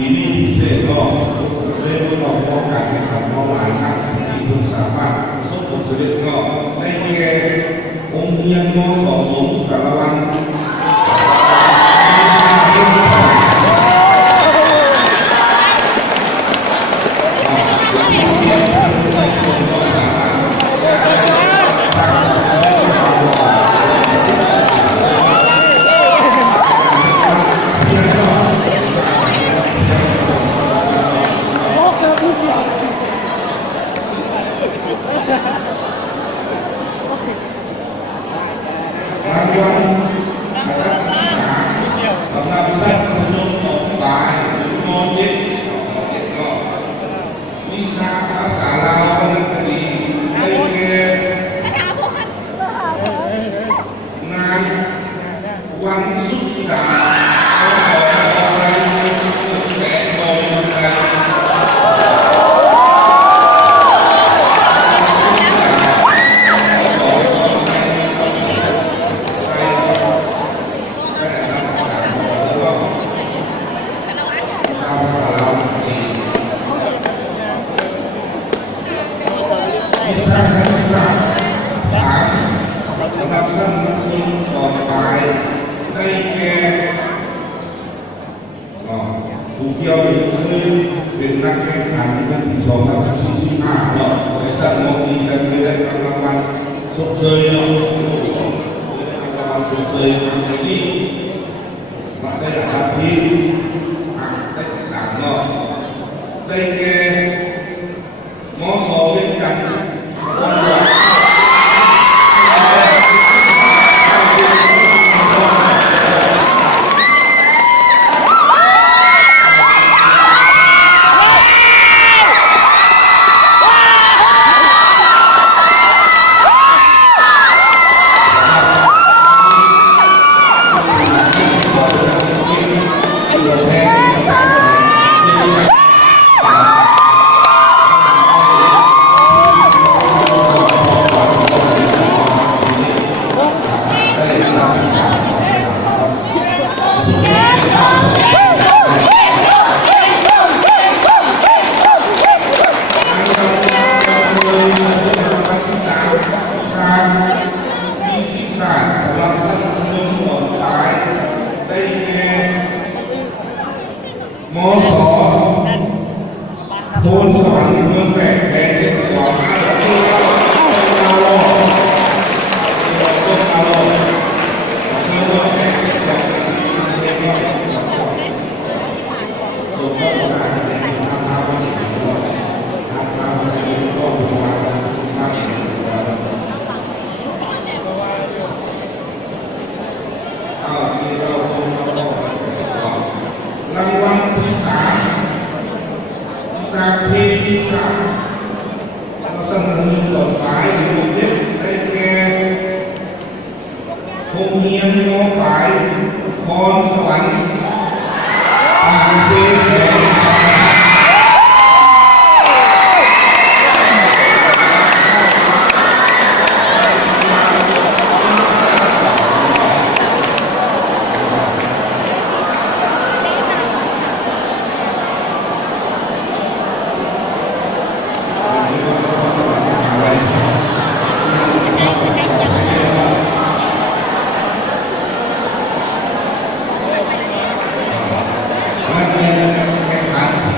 ปีนี้พิเศษก็เรียกว่าป้องกันนะครับเพราะหลายท่านที่เพิ่งสามารถสมผลสำเร็จก็ได้แก่องค์เรียนมสสมสารวัตรรางวัลสำหรับสัตว์ชนต่อไปมอเจ็ดก็วิชาภาษาลาววรรณคดีได้แก่งานวันสุดดาอะไรแสงทองกันผู้เที่ยวคือเป็นนักแข่งขันในปี2045ก็บริษัทมอซีได้รางวัลสมเสยรางวัลสมเสยครั้งนี้มาได้อันดับที่ได้สามก็ได้แก่มอสเวียงจันทร์มอสโทนสวรรค์เมืองแปดแดงเจ็ดขวบรางวัลที่สามสาเพที่สามสนับสนุนต่อสายหรือเด็กได้แก่โรงเรียนมอปลายพรสวรรค์ผ่านเสียงแดงท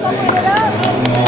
ได้รับรางวัล